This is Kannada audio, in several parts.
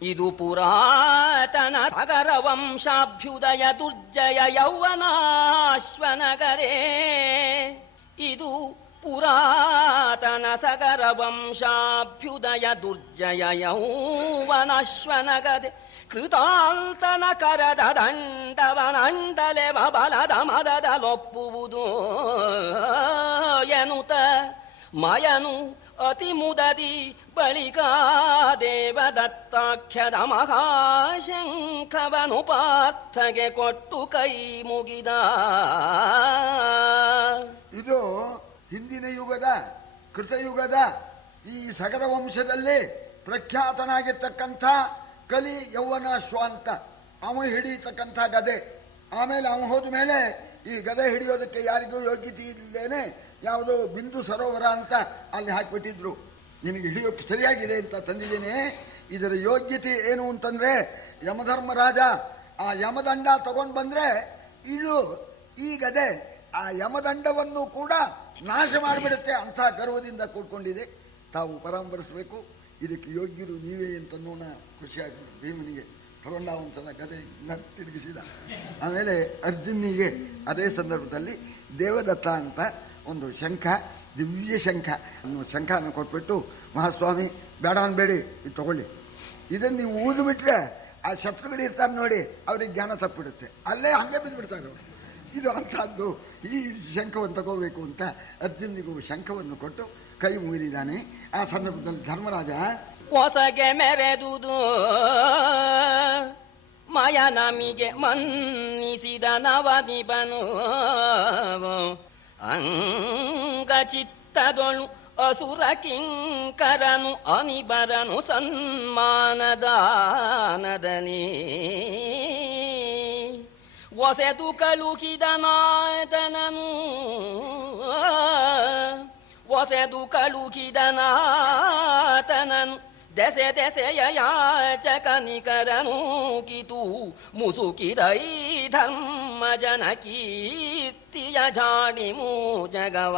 ಇದು ಪುರಾತನ ಸಗರ ವಂಶಾಭ್ಯುದಯ ದುರ್ಜಯ ಯೌವನಾಶ್ವನಗರೇ. ಇದು ಪುರಾತನ ಸಗರ ವಂಶಾಭ್ಯುದಯ ದುರ್ಜಯ ಯೌವನಾಶ್ವನಗರೆ. ಕೃತಾಂತನ ಕರದ ದಂಡವನಂಡಲೆ ಬಲದ ಮದದಲೊಪ್ಪುವುದು ಎನುತ ಮಯನು ಅತಿ ಮುದದಿ ಬಳಿಕ ದೇವದತ್ತಾಖ್ಯದ ಮಹಾಶಂಖವನು ಪಾರ್ಥಗೆ ಕೊಟ್ಟು ಕೈ ಮುಗಿದ. ಇದು ಹಿಂದಿನ ಯುಗದ ಕೃತಯುಗದ ಈ ಸಗರ ವಂಶದಲ್ಲಿ ಪ್ರಖ್ಯಾತನಾಗಿರ್ತಕ್ಕಂಥ ಕಲಿ ಯೌವನಾಶ್ವ ಅಂತ ಅವ ಹಿಡಿಯತಕ್ಕಂಥ ಗದೆ. ಆಮೇಲೆ ಅವನು ಹೋದ ಮೇಲೆ ಈ ಗದೆ ಹಿಡಿಯೋದಕ್ಕೆ ಯಾರಿಗೂ ಯೋಗ್ಯತೆ ಇಲ್ಲದೇನೆ ಯಾವುದೋ ಬಿಂದು ಸರೋವರ ಅಂತ ಅಲ್ಲಿ ಹಾಕಿಬಿಟ್ಟಿದ್ರು. ನಿನಗೆ ಹಿಡಿಯೋಕೆ ಸರಿಯಾಗಿದೆ ಅಂತ ತಂದಿದ್ದೇನೆ. ಇದರ ಯೋಗ್ಯತೆ ಏನು ಅಂತಂದ್ರೆ ಯಮಧರ್ಮರಾಜ ಆ ಯಮದಂಡ ತಗೊಂಡು ಬಂದ್ರೆ ಇದು ಈ ಗದೆ ಆ ಯಮದಂಡವನ್ನು ಕೂಡ ನಾಶ ಮಾಡಿಬಿಡುತ್ತೆ ಅಂತ ಗರ್ವದಿಂದ ಕೂಡ್ಕೊಂಡಿದೆ. ತಾವು ಪರಾಮರ್ಶಿಸಬೇಕು. ಇದಕ್ಕೆ ಯೋಗ್ಯರು ನೀವೇ ಅಂತ ನೋಣ. ಖುಷಿಯಾಗಿ ಭೀಮನಿಗೆ ತಗೊಂಡ ಒಂದ್ಸಲ ಗದೆ ತಿರುಗಿಸಿದ. ಆಮೇಲೆ ಅರ್ಜುನಿಗೆ ಅದೇ ಸಂದರ್ಭದಲ್ಲಿ ದೇವದತ್ತ ಅಂತ ಒಂದು ಶಂಖ, ದಿವ್ಯ ಶಂಖ ಅನ್ನೋ ಶಂಖನ ಕೊಟ್ಬಿಟ್ಟು, ಮಹಾಸ್ವಾಮಿ ಬೇಡ ಅನ್ಬೇಡಿ, ಇದು ತಗೊಳ್ಳಿ, ಇದನ್ನು ನೀವು ಊದು ಬಿಟ್ರೆ ಆ ಶತ್ರುಗಳು ಇರ್ತಾರೆ ನೋಡಿ, ಅವ್ರಿಗೆ ಜ್ಞಾನ ತಪ್ಪಿಡುತ್ತೆ, ಅಲ್ಲೇ ಹಂಗೆ ಬಿದ್ದುಬಿಡ್ತಾರೆ. ಇದು ಅಂತಹದ್ದು, ಈ ಶಂಖವನ್ನು ತಗೋಬೇಕು ಅಂತ ಅರ್ಜುನಿಗೂ ಶಂಖವನ್ನು ಕೊಟ್ಟು ಕೈ ಮುಗಿದಿದ್ದಾನೆ. ಆ ಸಂದರ್ಭದಲ್ಲಿ ಧರ್ಮರಾಜ ಹೊಸಗೆ ಮೆರೆದುದು ಮಯ ನಮಿಗೆ ಮನ್ನಿಸಿದ ನವದಿಬನು ಅಂಗಚಿತ್ತದೊಳು ಅಸುರ ಕಿಂಕರನು ಅನಿಬರನು ಸನ್ಮಾನದಾನದಲ್ಲಿ ಒಸೆದು ಕಳುಹಿದ ನಾಯತನನು ಒಸೆದು ಕಳುಹಿದ ನಾತನನು ದೆಸೆ ದೆಸೆಯ ಯಾಚಕನಿಕರನು ಕಿತು ಮುಸುಕಿದೈ ಧರ್ಮ ಜನ ಕೀರ್ತಿಯ ಜಾಡಿಮು ಜಗವ.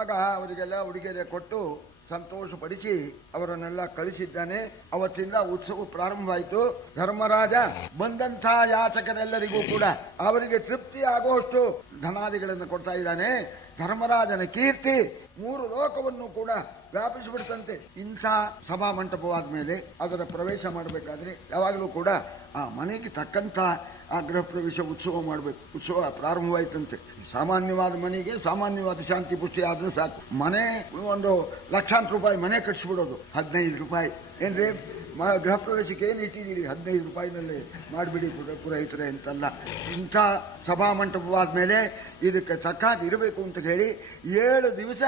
ಆಗ ಅವರಿಗೆಲ್ಲ ಉಡುಗೊರೆ ಕೊಟ್ಟು ಸಂತೋಷಪಡಿಸಿ ಅವರನ್ನೆಲ್ಲ ಕಳಿಸಿದ್ದಾನೆ. ಅವತ್ತಿಂದ ಉತ್ಸವ ಪ್ರಾರಂಭವಾಯಿತು. ಧರ್ಮರಾಜ ಬಂದಂಥ ಯಾಚಕರೆಲ್ಲರಿಗೂ ಕೂಡ ಅವರಿಗೆ ತೃಪ್ತಿ ಆಗುವಷ್ಟು ಧನಾದಿಗಳನ್ನು ಕೊಡ್ತಾ ಇದ್ದಾನೆ. ಧರ್ಮರಾಜನ ಕೀರ್ತಿ 3 ಲೋಕವನ್ನು ಕೂಡ ವ್ಯಾಪಿಸಿಬಿಡ್ತಂತೆ. ಇಂಥ ಸಭಾ ಮಂಟಪವಾದ ಮೇಲೆ ಅದರ ಪ್ರವೇಶ ಮಾಡಬೇಕಾದ್ರೆ ಯಾವಾಗಲೂ ಕೂಡ ಆ ಮನೆಗೆ ತಕ್ಕಂಥ ಆ ಗೃಹ ಪ್ರವೇಶ ಉತ್ಸವ ಮಾಡಬೇಕು. ಉತ್ಸವ ಪ್ರಾರಂಭವಾಯ್ತಂತೆ. ಸಾಮಾನ್ಯವಾದ ಮನೆಗೆ ಸಾಮಾನ್ಯವಾದ ಶಾಂತಿ ಪುಷ್ಟಿ ಆದ್ರೂ ಸಾಕು. ಮನೆ ಒಂದು ಲಕ್ಷಾಂತರ ರೂಪಾಯಿ ಮನೆ ಕಟ್ಸಿಬಿಡೋದು 15 ರೂಪಾಯಿ ಏನ್ರಿ ಗೃಹ ಪ್ರವೇಶಕ್ಕೆ ಏನು ಇಟ್ಟಿದ್ದೀರಿ, 15 ರೂಪಾಯಿನಲ್ಲಿ ಮಾಡಿಬಿಡಿ ಪುರೋಹಿತರೆ ಅಂತಲ್ಲ. ಇಂಥ ಸಭಾ ಮಂಟಪವಾದ ಮೇಲೆ ಇದಕ್ಕೆ ತಕ್ಕಾಗಿ ಇರಬೇಕು ಅಂತ ಹೇಳಿ 7 ದಿವಸ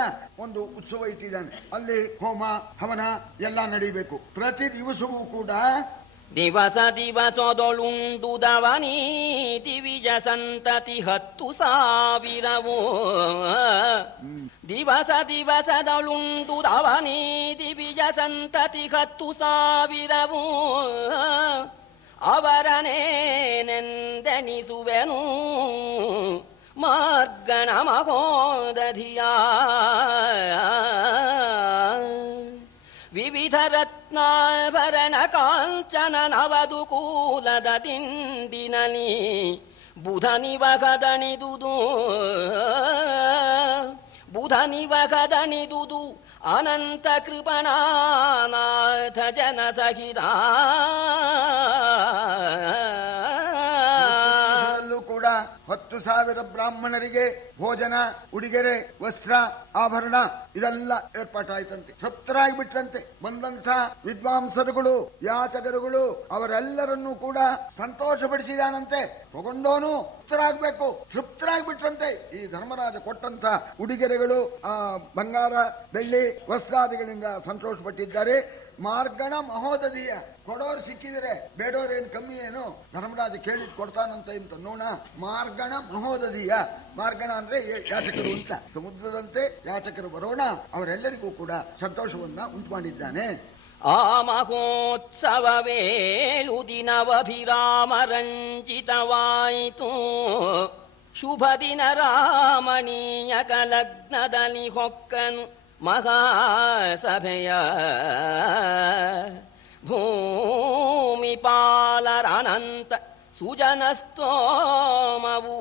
ಒಂದು ಉತ್ಸವ ಇಟ್ಟಿದ್ದಾನೆ. ಅಲ್ಲಿ ಹೋಮ ಹವನ ಎಲ್ಲ ನಡೀಬೇಕು. ಪ್ರತಿ ದಿವಸವೂ ಕೂಡ ದಿವಸ ದಿವಸದೊಳುಂಡು ದವನಿ ದಿವಿಜ ಸಂತತಿ 10,000 ದಿವಸ ದಿವಸದೊಳುಂಡು ದವನಿ ದಿವಿಜ ಸಂತತಿ 10,000 ಅವರನೇನೆಂದೆನಿಸುವೆನು ಮಾರ್ಗಣ ಮಹೋದಧಿಯ. ವಿವಿಧ ರತ್ನಾಭರಣ ಕಾಂಚನ ನವದು ಕೂಲದ ದಿಂಡಿನಲಿ ಬುಧನಿವಗದಣಿದುದು ಅನಂತ ಕೃಪಣಾನಾಥ ಜನ ಸಹಿತ ಕೂಡ 10,000 ಬ್ರಾಹ್ಮಣರಿಗೆ ಭೋಜನ, ಉಡುಗೊರೆ, ವಸ್ತ್ರ, ಆಭರಣ ಇದೆಲ್ಲ ಏರ್ಪಾಟಾಯ್ತಂತೆ. ತೃಪ್ತರಾಗಿ ಬಿಟ್ರಂತೆ. ಬಂದಂಥ ವಿದ್ವಾಂಸರುಗಳು, ಯಾಚಕರುಗಳು ಅವರೆಲ್ಲರನ್ನೂ ಕೂಡ ಸಂತೋಷಪಡಿಸಿದಾನಂತೆ. ತಗೊಂಡೋನು ತೃಪ್ತರಾಗಬೇಕು. ತೃಪ್ತರಾಗಿ ಬಿಟ್ರಂತೆ. ಈ ಧರ್ಮರಾಜ ಕೊಟ್ಟಂತ ಉಡುಗೊರೆಗಳು, ಬಂಗಾರ, ಬೆಳ್ಳಿ, ವಸ್ತ್ರಾದಿಗಳಿಂದ ಸಂತೋಷಪಟ್ಟಿದ್ದಾರೆ. ಮಾರ್ಗಣ ಮಹೋದಧಿಯ ಕೊಡೋರು ಸಿಕ್ಕಿದರೆ ಬೇಡೋರೇನು ಕಮ್ಮಿ ಏನು, ಧರ್ಮರಾಜ ಕೇಳಿದ್ ಕೊಡ್ತಾನಂತ ಅಂತ ನೋಣ. ಮಾರ್ಗಣ ಮಹೋದಧಿಯ, ಮಾರ್ಗಣ ಅಂದ್ರೆ ಯಾಚಕರು ಅಂತ. ಸಮುದ್ರದಂತೆ ಯಾಚಕರು ಬರೋಣ. ಅವರೆಲ್ಲರಿಗೂ ಕೂಡ ಸಂತೋಷವನ್ನ ಉಂಟು ಮಾಡಿದ್ದಾನೆ. ಆ ಮಹೋತ್ಸವವೇಳು ದಿನವಭಿರಾಮರಂಜಿತವಾಯಿತು. ಶುಭ ದಿನ ರಾಮಣೀಯಕ ಲಗ್ನದಲ್ಲಿ ಹೊಕ್ಕನು ಮಹಾಸಭೆಯ. ಸುಜನಸ್ತೋಮವು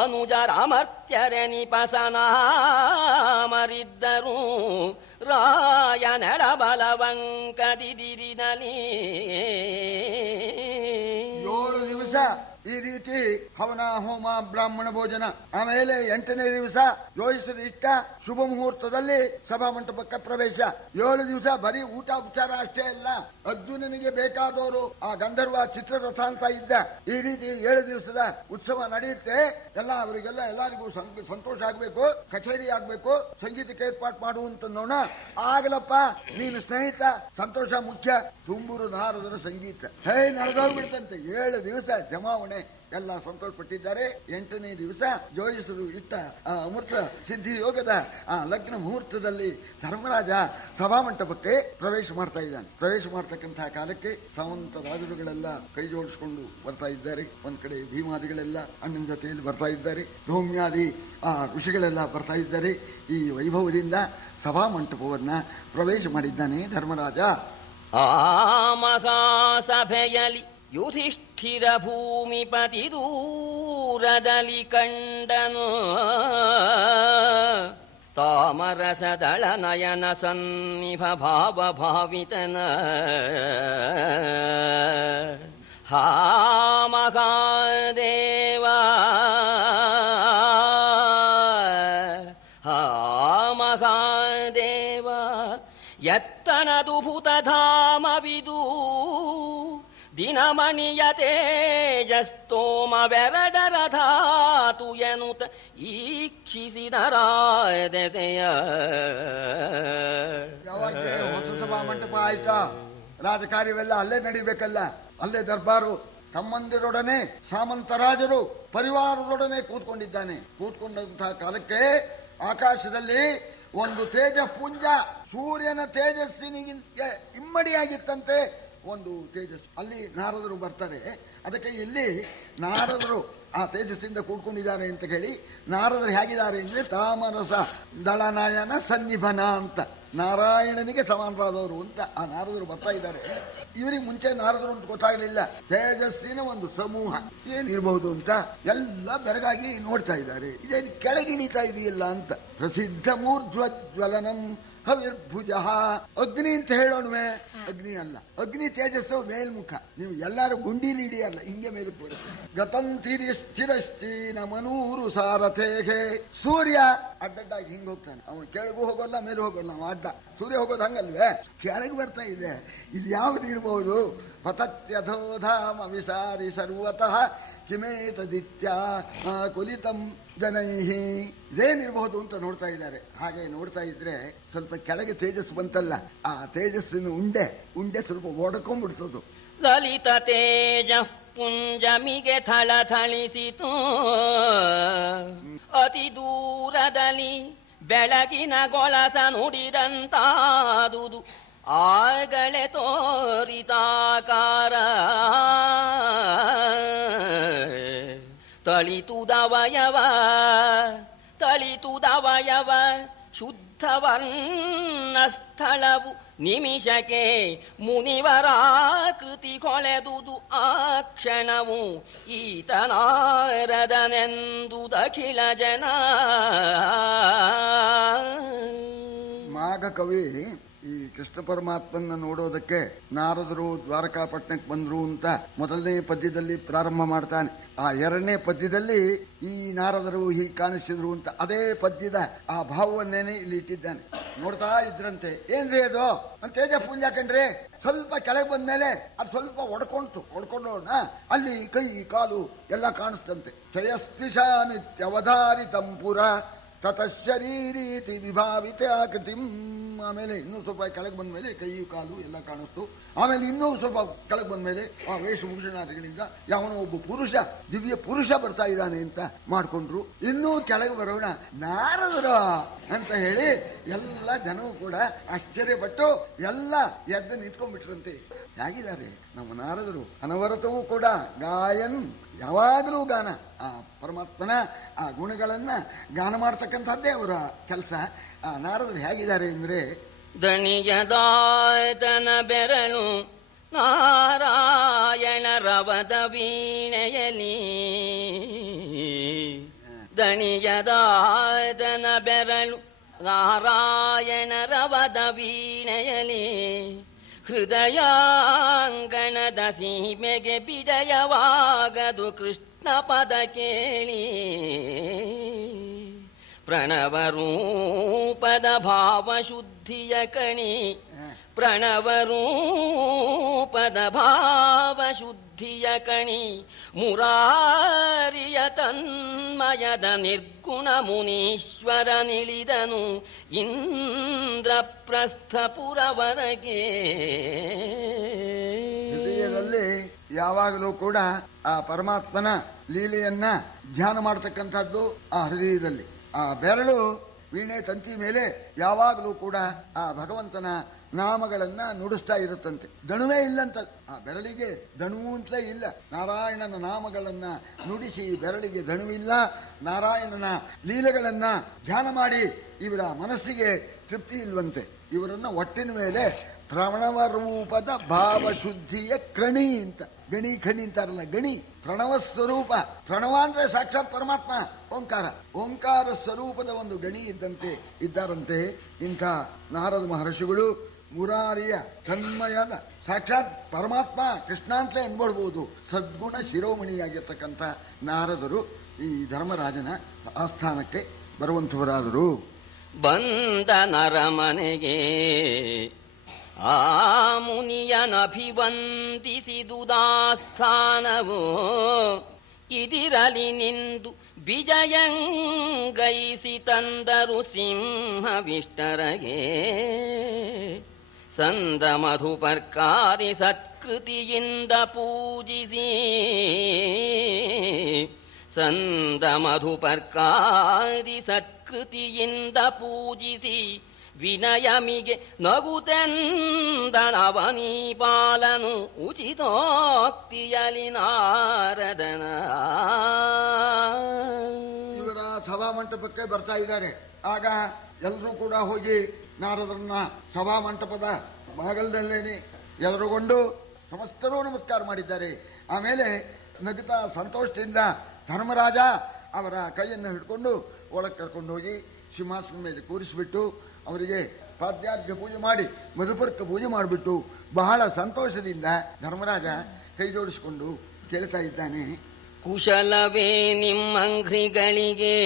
ಅನುಜರಾಮರ್ತ್ಯರೆನಿಪಸನಾಮರಿದ್ದರು ರಾಯನಡ ಬಲವಂಕದಿದಿರಿನಲಿ 7 ದಿವಸ ಈ ರೀತಿ ಹವನ ಹೋಮ ಬ್ರಾಹ್ಮಣ ಭೋಜನ. ಆಮೇಲೆ 8ನೇ ದಿವಸ ಯೋಜಿಸಿದ ಇಷ್ಟ ಶುಭ ಮುಹೂರ್ತದಲ್ಲಿ ಸಭಾ ಮಂಟಪಕ್ಕೆ ಪ್ರವೇಶ. 7 ದಿವಸ ಬರೀ ಊಟ ಉಪಚಾರ ಅಷ್ಟೇ ಅಲ್ಲ, ಅರ್ಜುನನಿಗೆ ಬೇಕಾದವರು ಆ ಗಂಧರ್ವ ಚಿತ್ರರಥ ಅಂತ ಇದ್ದ. ಈ ರೀತಿ 7 ದಿವಸದ ಉತ್ಸವ ನಡೆಯುತ್ತೆ. ಎಲ್ಲರಿಗೂ ಸಂತೋಷ ಆಗ್ಬೇಕು, ಕಚೇರಿ ಆಗ್ಬೇಕು, ಸಂಗೀತಕ್ಕೆ ಏರ್ಪಾಟ್ ಮಾಡುವಂತ ನೋಡ. ಆಗಲಪ್ಪ ನೀನು ಸ್ನೇಹಿತ, ಸಂತೋಷ ಮುಖ್ಯ. ತುಂಬೂರು ನಾರದರ ಸಂಗೀತ ನಡೆದೋಗ್ಬಿಡ್ತಂತೆ. 7 ದಿವಸ ಜಮಾವಣೆ, ಎಲ್ಲ ಸಂತೋಷ ಪಟ್ಟಿದ್ದಾರೆ. 8ನೇ ದಿವಸ ಜೋಯಿಸಲು ಇಟ್ಟ ಆ ಅಮೃತ ಸಿದ್ಧಿ ಯೋಗದ ಆ ಲಗ್ನ ಮುಹೂರ್ತದಲ್ಲಿ ಧರ್ಮರಾಜ ಸಭಾಮಂಟಪಕ್ಕೆ ಪ್ರವೇಶ ಮಾಡ್ತಾ ಇದ್ದಾನೆ. ಪ್ರವೇಶ ಮಾಡ್ತಕ್ಕಂತಹ ಕಾಲಕ್ಕೆ ಸಾವಂತ ರಾಜರುಗಳೆಲ್ಲ ಕೈ ಜೋಡಿಸಿಕೊಂಡು ಬರ್ತಾ ಇದ್ದಾರೆ. ಒಂದ್ ಕಡೆ ಭೀಮಾದಿಗಳೆಲ್ಲ ಅಣ್ಣನ ಜೊತೆಯಲ್ಲಿ ಬರ್ತಾ ಇದ್ದಾರೆ. ಧೌಮ್ಯಾದಿ ಆ ಋಷಿಗಳೆಲ್ಲ ಬರ್ತಾ ಇದ್ದಾರೆ. ಈ ವೈಭವದಿಂದ ಸಭಾಮಂಟಪವನ್ನ ಪ್ರವೇಶ ಮಾಡಿದ್ದಾನೆ ಧರ್ಮರಾಜ. ಆ ಮಹಾಸಭೆಯಲ್ಲಿ ಯುಧಿಷ್ಠಿರ ಭೂಮಿಪತಿ ದೂರದಲ್ಲಿ ಕಂಡನು. ತಾಮರಸದಳ ನಯನ ಸನ್ನಿಭ ಭಾವ ಭಾವಿತನ. ಹಾ ಮಹಾದೇವ, ಹಾ ಮಹಾದೇವ, ಎತ್ತನದು ಭೂತಧಾಮವಿದು ದಿನಮಣಿಯ ತೇಜಸ್ತೋಮ ಬೆರಡರ ಧಾತು ಎನ್ನುತ್ತ ಈಕ್ಷಿಸಿದರಾಯದೆಯ. ಯಾವಾಗ ಹೊಸ ಸಭಾ ಮಂಟಪ ಆಯ್ತಾ, ರಾಜಕಾರ್ಯವೆಲ್ಲ ಅಲ್ಲೇ ನಡಿಬೇಕಲ್ಲ. ಅಲ್ಲೇ ದರ್ಬಾರು ತಮ್ಮಂದಿರೊಡನೆ ಸಾಮಂತರಾಜರು ಪರಿವಾರದೊಡನೆ ಕೂತ್ಕೊಂಡಿದ್ದಾನೆ. ಕೂತ್ಕೊಂಡಂತಹ ಕಾಲಕ್ಕೆ ಆಕಾಶದಲ್ಲಿ ಒಂದು ತೇಜ ಪುಂಜ, ಸೂರ್ಯನ ತೇಜಸ್ಸಿನಿಗಿಂತ ಇಮ್ಮಡಿಯಾಗಿತ್ತಂತೆ ಒಂದು ತೇಜಸ್ಸು. ಅಲ್ಲಿ ನಾರದರು ಬರ್ತಾರೆ. ಅದಕ್ಕೆ ಇಲ್ಲಿ ನಾರದರು ಆ ತೇಜಸ್ಸಿಂದ ಕೂಡ್ಕೊಂಡಿದ್ದಾರೆ ಅಂತ ಹೇಳಿ, ನಾರದರು ಹೇಗಿದ್ದಾರೆ ಅಂದ್ರೆ ತಾಮರಸ ದಳನಯನ ಸನ್ನಿಭನ ಅಂತ, ನಾರಾಯಣನಿಗೆ ಸಮಾನರಾದವರು ಅಂತ ಆ ನಾರದರು ಬರ್ತಾ ಇದ್ದಾರೆ. ಇವರಿಗೆ ಮುಂಚೆ ನಾರದರು ಅಂತ ಗೊತ್ತಾಗಲಿಲ್ಲ. ತೇಜಸ್ಸಿನ ಒಂದು ಸಮೂಹ ಏನಿರಬಹುದು ಅಂತ ಎಲ್ಲ ಬೆರಗಾಗಿ ನೋಡ್ತಾ ಇದ್ದಾರೆ. ಇದೇನು ಕೆಳಗಿಳಿತಾ ಇದೆಯಲ್ಲ ಅಂತ. ಪ್ರಸಿದ್ಧ ಮೂರ್ಧ್ವಜ್ವಲನಂ ಹವಿರ್ಭುಜ. ಅಗ್ನಿ ಅಂತ ಹೇಳೋಣವೆ, ಅಗ್ನಿ ಅಲ್ಲ. ಅಗ್ನಿ ತೇಜಸ್ಸು ಮೇಲ್ಮುಖ. ನೀವು ಎಲ್ಲರೂ ಗುಂಡೀಲಿ ಹಿಡಿಯಲ್ಲ, ಹಿಂಗೆ ಮೇಲಕ್ಕೆ ಬರುತ್ತೆ. ಗತಂತಿರಿ ಸ್ಥಿರಶ್ಚೀನ ಮನೂರು ಸಾರಥೇಗೆ. ಸೂರ್ಯ ಅಡ್ಡಡ್ಡಾಗಿ ಹಿಂಗ್ ಹೋಗ್ತಾನೆ. ಅವನು ಕೆಳಗೂ ಹೋಗೋಲ್ಲ, ಮೇಲೂ ಹೋಗೋಲ್ಲ, ನಾವು ಅಡ್ಡ. ಸೂರ್ಯ ಹೋಗೋದು ಹಂಗಲ್ವೇ, ಕೆಳಗೆ ಬರ್ತಾ ಇದೆ. ಇದು ಯಾವ್ದು ಇರಬಹುದು? ಪತತ್ಯಧೋಧಾಮ ವಿಸಾರಿ ಸರ್ವತಃ ಕಿಮೇತದಿತ್ಯ ಕುಲಿತಂ ಜನೈಹಿ. ಇದೇನಿರಬಹುದು ಅಂತ ನೋಡ್ತಾ ಇದ್ದಾರೆ. ಹಾಗೆ ನೋಡ್ತಾ ಇದ್ರೆ ಸ್ವಲ್ಪ ಕೆಳಗೆ ತೇಜಸ್ಸು ಬಂತಲ್ಲ, ಆ ತೇಜಸ್ಸಿನ ಉಂಡೆ ಸ್ವಲ್ಪ ಓಡಕೊಂಡ್ಬಿಡ್ತದು. ಲಲಿತ ತೇಜ ಪುಂಜಮಿಗೆ ಥಳಥಳಿಸಿತು. ಅತಿ ದೂರದಲ್ಲಿ ಬೆಳಗಿನ ಗೊಳಸ ನುಡಿದಂತಾದುದು ಆಗಲೇ ತೋರಿತಾಕಾರ. ತಳಿತುದವಯವ ಶುದ್ಧವರ್ಣ ಸ್ಥಳವು ನಿಮಿಷಕ್ಕೆ ಮುನಿವರಾಕೃತಿ ಕೊಳೆದುದು. ಆ ಕ್ಷಣವು ಈತನಾರದನೆಂದು ಅಖಿಲ ಜನ. ಮಾಘ ಕವಿ ಈ ಕೃಷ್ಣ ಪರಮಾತ್ಮನ ನೋಡೋದಕ್ಕೆ ನಾರದರು ದ್ವಾರಕಾಪಟ್ಟಣಕ್ಕೆ ಬಂದ್ರು ಅಂತ ಮೊದಲನೇ ಪದ್ಯದಲ್ಲಿ ಪ್ರಾರಂಭ ಮಾಡ್ತಾನೆ. ಆ 2ನೇ ಪದ್ಯದಲ್ಲಿ ಈ ನಾರದರು ಹೀಗೆ ಕಾಣಿಸಿದ್ರು ಅಂತ ಅದೇ ಪದ್ಯದ ಆ ಭಾವವನ್ನೇನೆ ಇಲ್ಲಿ ಇಟ್ಟಿದ್ದಾನೆ. ನೋಡ್ತಾ ಇದ್ರಂತೆ, ಏನ್ರಿ ಅದು ಅಂತ ತೇಜ ಪುಂಜ ಕಂಡ್ರೆ ಸ್ವಲ್ಪ ಕೆಳಗೆ ಬಂದ್ಮೇಲೆ ಅದು ಸ್ವಲ್ಪ ಒಡ್ಕೊಂಡೋಣ ಅಲ್ಲಿ ಕೈ ಕಾಲು ಎಲ್ಲ ಕಾಣಿಸ್ತಂತೆ. ಚಯಸ್ವಿಷಾಮಿತ್ಯವಧಾರಿತಂ ಪುರ ತತಶರೀರೀತಿ ವಿಭಾವಿತ ಆಕೃತಿಂ. ಆಮೇಲೆ ಇನ್ನೂ ಸ್ವಲ್ಪ ಕೆಳಗೆ ಬಂದ ಮೇಲೆ ಕೈ ಕಾಲು ಎಲ್ಲ ಕಾಣಿಸ್ತು. ಆಮೇಲೆ ಇನ್ನೂ ಸ್ವಲ್ಪ ಕೆಳಗೆ ಬಂದ ಮೇಲೆ ಆ ವೇಷಭೂಷಣಾದಿಗಳಿಂದ ಯಾವನೋ ಒಬ್ಬ ಪುರುಷ, ದಿವ್ಯ ಪುರುಷ ಬರ್ತಾ ಇದ್ದಾನೆ ಅಂತ ಮಾಡ್ಕೊಂಡ್ರು. ಇನ್ನೂ ಕೆಳಗೆ ಬರೋಣ ನಾರದರ ಅಂತ ಹೇಳಿ ಎಲ್ಲ ಜನವು ಕೂಡ ಆಶ್ಚರ್ಯಪಟ್ಟು ಎಲ್ಲ ಎದ್ದು ನಿಂತ್ಕೊಂಡ್ಬಿಟ್ರಂತೆ. ಹೇಗಿದ್ದಾರೆ ನಮ್ಮ ನಾರದರು? ಅನವರತವೂ ಕೂಡ ಗಾಯನ್, ಯಾವಾಗಲೂ ಗಾನ. ಆ ಪರಮಾತ್ಮನ ಆ ಗುಣಗಳನ್ನ ಗಾನ ಮಾಡತಕ್ಕಂಥದ್ದೇ ಅವರ ಕೆಲಸ. ಆ ನಾರದರು ಹೇಗಿದ್ದಾರೆ ಅಂದ್ರೆ, ದಣಿಯದಾಯತನ ಬೆರಳು ನಾರಾಯಣ ರವದ ವೀಣೆಯ ದಣಿಯದಾದನ ಬೆರಳು ನಾರಾಯಣರವದ ವೀಣೆಯಲಿ ಹೃದಯಾಂಗಣದ ಸೀಮೆಗೆ ಬಿಜಯವಾಗದು ಕೃಷ್ಣ ಪದ ಕೇಳಿ ಪ್ರಣವರೂಪದ ಭಾವಶುದ್ಧಿಯ ಕಣಿ ಪ್ರಣವರೂಪದ ಭಾವಶುದ್ಧಿಯ ಕಣಿ ಮುರಾರಿಯ ತನ್ಮಯದ ನಿರ್ಗುಣ ಮುನೀಶ್ವರ ನಿಳಿದನು ಇಂದ್ರಪ್ರಸ್ಥಪುರವರೆಗೆ. ಹೃದಯದಲ್ಲಿ ಯಾವಾಗಲೂ ಕೂಡ ಆ ಪರಮಾತ್ಮನ ಲೀಲೆಯನ್ನ ಧ್ಯಾನ ಮಾಡತಕ್ಕಂಥದ್ದು ಆ ಹೃದಯದಲ್ಲಿ. ಆ ಬೆರಳು ವೀಣೆ ತಂತಿ ಮೇಲೆ ಯಾವಾಗಲೂ ಕೂಡ ಆ ಭಗವಂತನ ನಾಮಗಳನ್ನ ನುಡಿಸ್ತಾ ಇರುತ್ತಂತೆ. ದಣುವೇ ಇಲ್ಲಂತ ಆ ಬೆರಳಿಗೆ, ದಣುವು ಅಂತಲೇ ಇಲ್ಲ. ನಾರಾಯಣನ ನಾಮಗಳನ್ನ ನುಡಿಸಿ ಬೆರಳಿಗೆ ದಣುವಿಲ್ಲ. ನಾರಾಯಣನ ಲೀಲೆಗಳನ್ನ ಧ್ಯಾನ ಮಾಡಿ ಇವರ ಮನಸ್ಸಿಗೆ ತೃಪ್ತಿ ಇಲ್ವಂತೆ. ಇವರನ್ನ ಒಟ್ಟಿನ ಮೇಲೆ ಪ್ರಣವ ರೂಪದ ಭಾವಶುದ್ಧಿಯ ಕಣಿ ಅಂತ, ಗಣಿ ಖಣಿ ಅಂತಾರಲ್ಲ, ಗಣಿ ಪ್ರಣವ ಸ್ವರೂಪ. ಪ್ರಣವ ಅಂದ್ರೆ ಸಾಕ್ಷಾತ್ ಪರಮಾತ್ಮ ಓಂಕಾರ, ಓಂಕಾರ ಸ್ವರೂಪದ ಒಂದು ಗಣಿ ಇದ್ದಾರಂತೆ ಇಂಥ ನಾರದ ಮಹರ್ಷಿಗಳು. ಮುರಾರಿಯ ತನ್ಮಯದ ಸಾಕ್ಷಾತ್ ಪರಮಾತ್ಮ ಕೃಷ್ಣ ಅಂತಲೇ ಅನ್ಕೊಳ್ಬಹುದು. ಸದ್ಗುಣ ಶಿರೋಮಣಿಯಾಗಿರ್ತಕ್ಕಂಥ ನಾರದರು ಈ ಧರ್ಮರಾಜನ ಆಸ್ಥಾನಕ್ಕೆ ಬರುವಂತವರಾದರು. ಬಂದ ನರಮನೆಗೆ ಆ ಮುನಿಯನಭಿವಂದಿಸಿದುದಾಸ್ಥಾನವು ಇದಿರಲಿ ನಿಂದು ವಿಜಯಂಗೈಸಿ ತಂದರು ಸಿಂಹವಿಷ್ಟರಗೆ. ಸಂದ ಮಧುಪರ್ಕಾರಿ ಸತ್ಕೃತಿಯಿಂದ ಪೂಜಿಸಿ, ಸಂದ ಮಧುಪರ್ಕಾರಿ ಸತ್ಕೃತಿಯಿಂದ ಪೂಜಿಸಿ ವಿನಯಮಿಗೆ ನಗುತೆಂದನವನೀ ಬಾಲನು ಉಚಿತೋಕ್ತಿಯಲಿ ನಾರದನ. ಇವರ ಸಭಾಮಂಟಪಕ್ಕೆ ಬರ್ತಾ ಇದ್ದಾರೆ. ಆಗ ಎಲ್ಲರೂ ಕೂಡ ಹೋಗಿ ನಾರದರನ್ನ ಸಭಾಮಂಟಪದ ಬಾಗಲದಲ್ಲೇನೆ ಎದುರುಗೊಂಡು ಸಮಸ್ತರೂ ನಮಸ್ಕಾರ ಮಾಡಿದ್ದಾರೆ. ಆಮೇಲೆ ನಗುತ್ತಾ ಸಂತೋಷದಿಂದ ಧರ್ಮರಾಜ ಅವರ ಕೈಯನ್ನು ಹಿಡ್ಕೊಂಡು ಒಳಗೆ ಕರ್ಕೊಂಡು ಹೋಗಿ ಸಿಂಹಾಸನ ಮೇಲೆ ಕೂರಿಸಿಬಿಟ್ಟು ಅವರಿಗೆ ಪಾದ್ಯಾರ್ಘ್ಯ ಪೂಜೆ ಮಾಡಿ ಮಧುಪರ್ಕ ಪೂಜೆ ಮಾಡಿಬಿಟ್ಟು ಬಹಳ ಸಂತೋಷದಿಂದ ಧರ್ಮರಾಜ ಕೈ ಜೋಡಿಸಿಕೊಂಡು ಕೇಳ್ತಾ ಇದ್ದಾನೆ. ಕುಶಲವೇ ನಿಮ್ಮಂಘ್ರಿಗಳಿಗೆ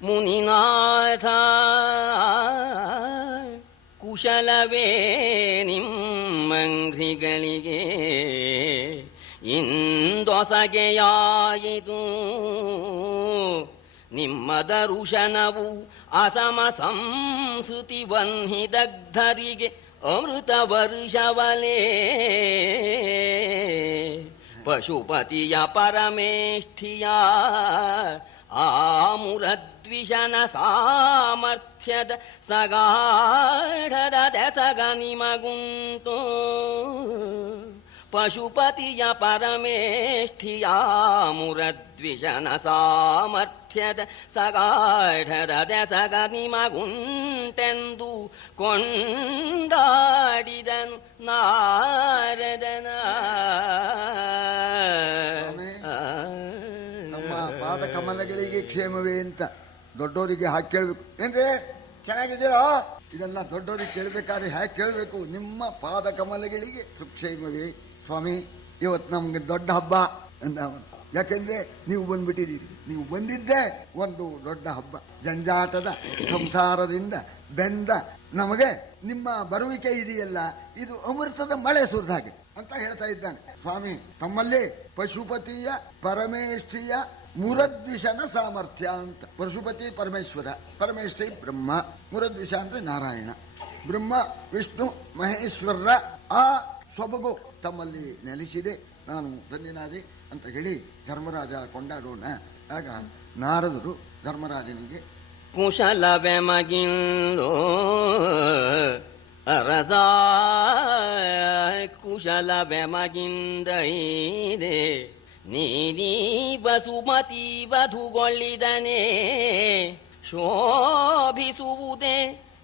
ಮುನಿನಾಥ, ಕುಶಲವೇ ನಿಮ್ಮಂಘ್ರಿಗಳಿಗೆ ಇಂದೊಸಗೆಯಾಯಿತು ನಿಮ್ಮ ದರುಶನವು ಅಸಮ ಸಂಸ್ಕೃತಿ ವನ್ಹಿದಗ್ಧರಿಗೆ ಅಮೃತ ವರ್ಷವಲೇ. ಪಶುಪತಿಯ ಪರಮೇಷ್ಠಿಯ ಆಮುರದ್ವಿಷನ ಸಾಮರ್ಥ್ಯದ ಸಗಾಢದ ದೆಸಗ ನಿಮಗುಂಟು. ಪಶುಪತಿಯ ಪರಮೇಷ್ಠಿಯ ಮುರದ್ವಿಷನ ಸಾಮರ್ಥ್ಯದ ಸಗಾಢದ ದೆಸಗ ನಿಮಗುಂಟೆಂದು ಕೊಂಡಾಡಿದನು ನಾರದನ. ನಮ್ಮ ಪಾದ ಕಮಲಗಳಿಗೆ ಕ್ಷೇಮವೇ ಅಂತ ದೊಡ್ಡವರಿಗೆ ಹಾಕಿ ಕೇಳ್ಬೇಕು. ಏನ್ರಿ ಚೆನ್ನಾಗಿದ್ದೀರೋ? ಇದೆಲ್ಲ ದೊಡ್ಡವರಿಗೆ ಕೇಳ್ಬೇಕಾದ್ರೆ ಹ್ಯಾಕೆ ಕೇಳಬೇಕು? ನಿಮ್ಮ ಪಾದ ಕಮಲಗಳಿಗೆ ಸುಕ್ಷೇಮವೇ ಸ್ವಾಮಿ. ಇವತ್ತು ನಮ್ಗೆ ದೊಡ್ಡ ಹಬ್ಬ ಅಂತ. ಯಾಕೆಂದ್ರೆ ನೀವು ಬಂದ್ಬಿಟ್ಟಿದ್ದೀರಿ. ನೀವು ಬಂದಿದ್ದೇ ಒಂದು ದೊಡ್ಡ ಹಬ್ಬ. ಜಂಜಾಟದ ಸಂಸಾರದಿಂದ ಬೆಂದ ನಮಗೆ ನಿಮ್ಮ ಬರುವಿಕೆ ಇದೆಯಲ್ಲ, ಇದು ಅಮೃತದ ಮಳೆ ಸುರಿದ ಹಾಗೆ ಅಂತ ಹೇಳ್ತಾ ಇದ್ದಾನೆ ಸ್ವಾಮಿ. ತಮ್ಮಲ್ಲಿ ಪಶುಪತಿಯ ಪರಮೇಷ್ಠಿಯ ಮುರದ್ವಿಷನ ಸಾಮರ್ಥ್ಯ ಅಂತ. ಪಶುಪತಿ ಪರಮೇಶ್ವರ, ಪರಮೇಷ್ಠಿ ಬ್ರಹ್ಮ, ಮುರದ್ವಿಷ ಅಂದ್ರೆ ನಾರಾಯಣ. ಬ್ರಹ್ಮ ವಿಷ್ಣು ಮಹೇಶ್ವರರ ಆ ಸೊಬಗು ತಮ್ಮಲ್ಲಿ ನೆಲೆಸಿದೆ. ನಾನು ಧನ್ಯನಾದೆ ಅಂತ ಹೇಳಿ ಧರ್ಮರಾಜ ಕೊಂಡಾಡೋಣ. ಆಗ ನಾರದರು ಧರ್ಮರಾಜನಿಗೆ ಕುಶಲವೇ ಮಗಿಂದು ಅರಸ ಕುಶಲವೇ ಮಗಿಂದೈದೆ ನೀನೀ ಬಸುಮತಿ ವಧುಗೊಳ್ಳಿದನೆ ಶೋಭಿಸುವುದೇ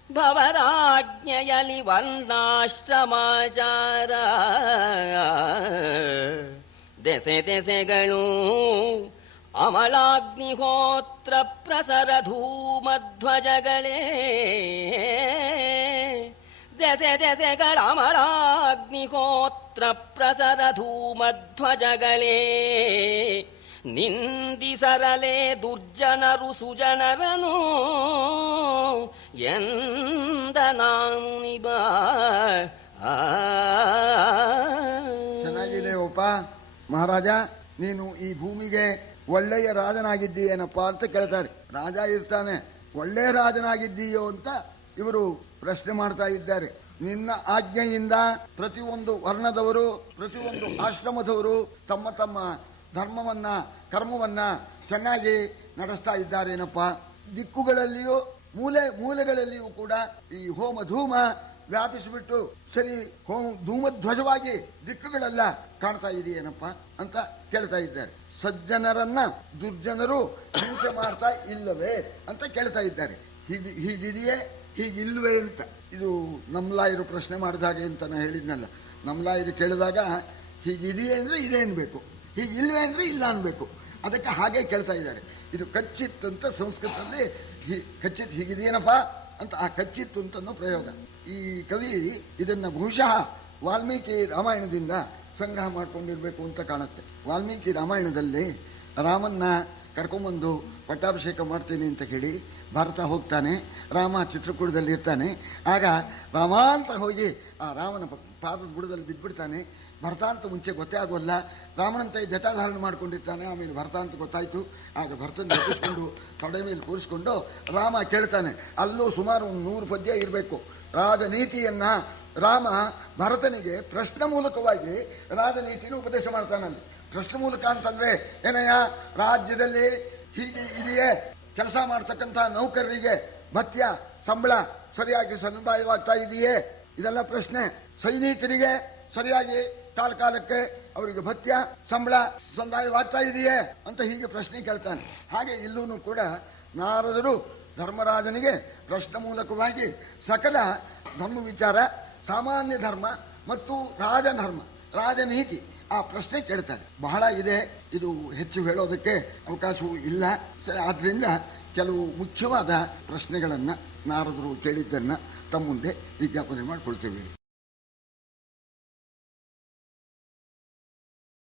ಭವರಾಜ್ಞೆಯಲಿ ವರ್ಣಾಶ್ರಮಾಚಾರ. ದೆಸೆ ದೆಸೆಗಳು ಅಮಲಾಗ್ನಿಹೋತ್ರ ಪ್ರಸರ ಧೂಮಧ್ವಜಗಳೇ ದೆಸೆ ದೆಸೆಗಳ ಅಮಲಾಗ್ನಿಹೋತ್ರ ಪ್ರಸರ ಧೂಮಧ್ವಜಗಳೇ ನಿಂದಿಸರಲೆ ದುರ್ಜನರು ಸುಜನರನು ಎಂದ ನಾನು ನಿಬ. ಚೆನ್ನಾಗಿದೆ ಒಪ್ಪ ಮಹಾರಾಜ, ನೀನು ಈ ಭೂಮಿಗೆ ಒಳ್ಳೆಯ ರಾಜನಾಗಿದ್ದೀಯೇನಪ್ಪ ಅಂತ ಕೇಳ್ತಾರೆ. ರಾಜ ಇರ್ತಾನೆ, ಒಳ್ಳೆಯ ರಾಜನಾಗಿದ್ದೀಯೋ ಅಂತ ಇವರು ಪ್ರಶ್ನೆ ಮಾಡ್ತಾ ಇದ್ದಾರೆ. ನಿನ್ನ ಆಜ್ಞೆಯಿಂದ ಪ್ರತಿಯೊಂದು ವರ್ಣದವರು, ಪ್ರತಿಯೊಂದು ಆಶ್ರಮದವರು ತಮ್ಮ ತಮ್ಮ ಧರ್ಮವನ್ನ, ಕರ್ಮವನ್ನ ಚೆನ್ನಾಗಿ ನಡೆಸ್ತಾ ಇದ್ದಾರೇನಪ್ಪ. ದಿಕ್ಕುಗಳಲ್ಲಿಯೂ ಮೂಲೆಗಳಲ್ಲಿಯೂ ಕೂಡ ಈ ಹೋಮ ಧೂಮ ವ್ಯಾಪಿಸಿಬಿಟ್ಟು ಸರಿ ಧೂಮಧ್ವಜವಾಗಿ ದಿಕ್ಕುಗಳೆಲ್ಲ ಕಾಣ್ತಾ ಇದೆಯೇನಪ್ಪ ಅಂತ ಕೇಳ್ತಾ ಇದ್ದಾರೆ. ಸಜ್ಜನರನ್ನ ದುರ್ಜನರು ಹಿಂಸೆ ಮಾಡ್ತಾ ಇಲ್ಲವೇ ಅಂತ ಕೇಳ್ತಾ ಇದ್ದಾರೆ. ಹೀಗಿದೆಯೇ ಹೀಗಿಲ್ವೇ ಅಂತ. ಇದು ನಮ್ಲಾಯರು ಪ್ರಶ್ನೆ ಮಾಡಿದಾಗ ಅಂತ ನಾನು ಹೇಳಿದ್ನಲ್ಲ, ನಮ್ಲಾಯರು ಕೇಳಿದಾಗ ಹೀಗಿದೆಯೇ ಅಂದ್ರೆ ಇದೆ ಅನ್ಬೇಕು, ಹೀಗಿಲ್ವೇ ಅಂದ್ರೆ ಇಲ್ಲ ಅನ್ಬೇಕು. ಅದಕ್ಕೆ ಹಾಗೆ ಕೇಳ್ತಾ ಇದ್ದಾರೆ. ಇದು ಕಚ್ಚಿತ್ ಅಂತ ಸಂಸ್ಕೃತದಲ್ಲಿ ಕಚ್ಚಿತ್ ಹೀಗಿದೆಯೇನಪ್ಪ ಅಂತ ಆ ಕಚ್ಚಿತ್ತು ಅಂತ ಪ್ರಯೋಗ. ಈ ಕವಿ ಇದನ್ನ ಬಹುಶಃ ವಾಲ್ಮೀಕಿ ರಾಮಾಯಣದಿಂದ ಸಂಗ್ರಹ ಮಾಡ್ಕೊಂಡಿರ್ಬೇಕು ಅಂತ ಕಾಣುತ್ತೆ. ವಾಲ್ಮೀಕಿ ರಾಮಾಯಣದಲ್ಲಿ ರಾಮನ್ನ ಕರ್ಕೊಂಬಂದು ಪಟ್ಟಾಭಿಷೇಕ ಮಾಡ್ತೀನಿ ಅಂತ ಹೇಳಿ ಭಾರತ ಹೋಗ್ತಾನೆ. ರಾಮ ಚಿತ್ರಕೂಟದಲ್ಲಿ ಇರ್ತಾನೆ. ಆಗ ರಾಮ ಅಂತ ಹೋಗಿ ಆ ರಾಮನ ಪಾದದ ಬುಡದಲ್ಲಿ ಬಿದ್ದ್ಬಿಡ್ತಾನೆ. ಭರತ ಅಂತ ಮುಂಚೆ ಗೊತ್ತೇ ಆಗೋಲ್ಲ. ರಾಮನಂತ ಜಟಾಧಾರಣೆ ಮಾಡ್ಕೊಂಡಿರ್ತಾನೆ. ಆಮೇಲೆ ಭರತ ಅಂತ ಗೊತ್ತಾಯ್ತು. ಆಗ ಭರತನ ಎಬ್ಬಿಸ್ಕೊಂಡು ತೊಡೆ ಮೇಲೆ ಕೂರಿಸ್ಕೊಂಡು ರಾಮ ಕೇಳ್ತಾನೆ. ಅಲ್ಲೂ ಸುಮಾರು 100 ಪದ್ಯ ಇರಬೇಕು. ರಾಜನೀತಿಯನ್ನ ರಾಮ ಭರತನಿಗೆ ಪ್ರಶ್ನೆ ಮೂಲಕವಾಗಿ ರಾಜನೀತಿನ ಉಪದೇಶ ಮಾಡ್ತಾನಲ್ಲಿ. ಪ್ರಶ್ನೆ ಮೂಲಕ ಅಂತಂದ್ರೆ ಏನಯ್ಯ, ರಾಜ್ಯದಲ್ಲಿ ಹೀಗೆ ಇದೆಯೇ, ಕೆಲಸ ಮಾಡ್ತಕ್ಕಂಥ ನೌಕರರಿಗೆ ಭತ್ಯ ಸಂಬಳ ಸರಿಯಾಗಿ ಸಂದಾಯವಾಗ್ತಾ ಇದೆಯೇ, ಇದೆಲ್ಲ ಪ್ರಶ್ನೆ. ಸೈನಿಕರಿಗೆ ಸರಿಯಾಗಿ ಕಾಲಕ್ಕೆ ಅವರಿಗೆ ಭತ್ಯ ಸಂಬಳ ಸಂದಾಯವಾಗ್ತಾ ಇದೆಯೇ ಅಂತ ಹೀಗೆ ಪ್ರಶ್ನೆ ಕೇಳ್ತಾನೆ. ಹಾಗೆ ಇಲ್ಲೂ ಕೂಡ ನಾರದರು ಧರ್ಮರಾಜನಿಗೆ ಪ್ರಶ್ನೆ ಮೂಲಕವಾಗಿ ಸಕಲ ಧರ್ಮ ವಿಚಾರ, ಸಾಮಾನ್ಯ ಧರ್ಮ ಮತ್ತು ರಾಜಧರ್ಮ, ರಾಜನೀತಿ ಆ ಪ್ರಶ್ನೆ ಕೇಳ್ತಾರೆ. ಬಹಳ ಇದೆ, ಇದು ಹೆಚ್ಚು ಹೇಳೋದಕ್ಕೆ ಅವಕಾಶವೂ ಇಲ್ಲ. ಆದ್ರಿಂದ ಕೆಲವು ಮುಖ್ಯವಾದ ಪ್ರಶ್ನೆಗಳನ್ನ ನಾರದರು ಕೇಳಿದ್ದನ್ನ ತಮ್ಮ ಮುಂದೆ ವಿಜ್ಞಾಪನೆ ಮಾಡಿಕೊಳ್ತೇವೆ.